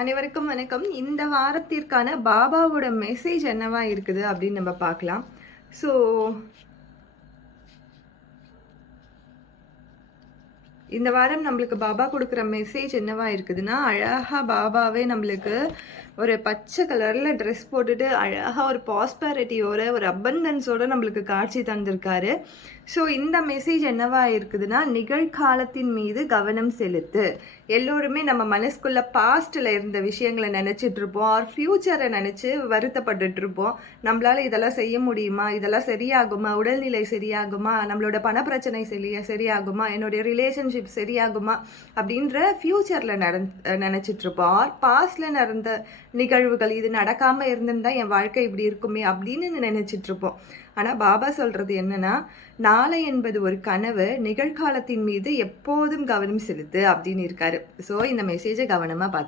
அனைவருக்கும் வணக்கம். இந்த வாரத்திற்கான பாபாவோட மெசேஜ் என்னவா இருக்குது அப்படின்னு நம்ம பார்க்கலாம். ஸோ இந்த வாரம் நம்மளுக்கு பாபா கொடுக்குற மெசேஜ் என்னவா இருக்குதுன்னா, அழகாக பாபாவே நம்மளுக்கு ஒரு பச்சை கலரில் ட்ரெஸ் போட்டுட்டு அழகாக ஒரு பாஸ்பாரிட்டியோட ஒரு அபண்டன்ஸோட நம்மளுக்கு காட்சி தந்திருக்காரு. ஸோ இந்த மெசேஜ் என்னவா இருக்குதுன்னா, நிகழ்காலத்தின் மீது கவனம் செலுத்து. எல்லோருமே நம்ம மனசுக்குள்ள பாஸ்டில் இருந்த விஷயங்களை நினச்சிட்டு இருப்போம், ஆர் ஃப்யூச்சரை நினச்சி வருத்தப்பட்டுட்டு இருப்போம். நம்மளால் இதெல்லாம் செய்ய முடியுமா, இதெல்லாம் சரியாகுமா, உடல்நிலை சரியாகுமா, நம்மளோட பண பிரச்சனை சரியாகுமா, என்னுடைய ரிலேஷன்ஷிப் சரியாகுமா அப்படின்ற ஃப்யூச்சரில் நினச்சிட்டு இருப்போம். ஆர் பாஸ்டில் நடந்த நிகழ்வுகள் இது நடக்காமல் இருந்திருந்தா என் வாழ்க்கை இப்படி இருக்குமே அப்படின்னு நினச்சிட்டு இருப்போம். ஆனால் பாபா சொல்கிறது என்னன்னா, நாளை என்பது ஒரு கனவு, நிகழ்காலத்தின் மீது எப்போதும் கவனம் செலுத்து அப்படின்னு இருக்காரு. ஸோ இந்த மெசேஜை கவனமாக பார்த்து